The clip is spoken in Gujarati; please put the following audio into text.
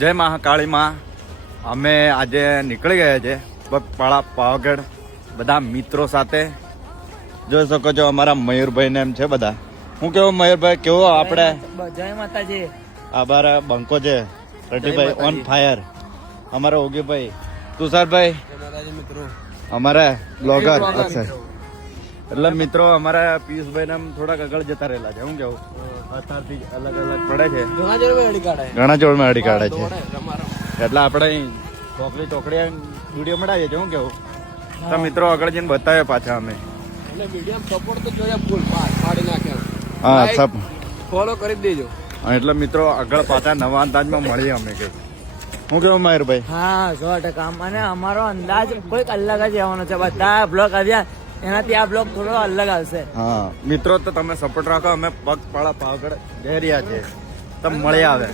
જય મહાકાળી માં. અમે આજે નીકળી ગયા છે પગપાળા પાવાગઢ બધા મિત્રો સાથે. જોઈ શકો છો અમારા મયુરભાઈ ને એમ છે બધા. હું કેવો મયુરભાઈ કેવો આપણે જય માતાજી. આભાર બંકો છે રટીભાઈ ઓન ફાયર. અમારા ઓગીભાઈ તુષારભાઈ મિત્રો અમારા બ્લોગર અક્ષર. એટલે મિત્રો અમારા પિયુષભાઈ ને થોડાક આગળ જતા રહેલા છે. હું કેવું અત્યારથી અલગ અલગ પડે છે, ઘણા જોડમાં અડી કાઢે છે. એટલે આપણે ચોકડી ચોકડી વિડીયો મળાવીએ છીએ. હું કેવું તો મિત્રો આગળ જઈને બતાવે પાછા અમે. હા સબ ફોલો કરી દેજો. એટલે મિત્રો આગળ પાછા નવા અંદાજમાં મળીએ અમે. કે હું કેવું મયુરભાઈ? હા 100%. અને અમારો અંદાજ કોઈક અલગ જ આવવાનો છે. બધા બ્લોગ આવ્યા એનાથી આ બ્લોગ થોડો અલગ આવશે. હા મિત્રો તો તમે સપોર્ટ રાખો. અમે પગપાળા પાવાગઢ જઈ રહ્યા છીએ. તમે મળી આવે.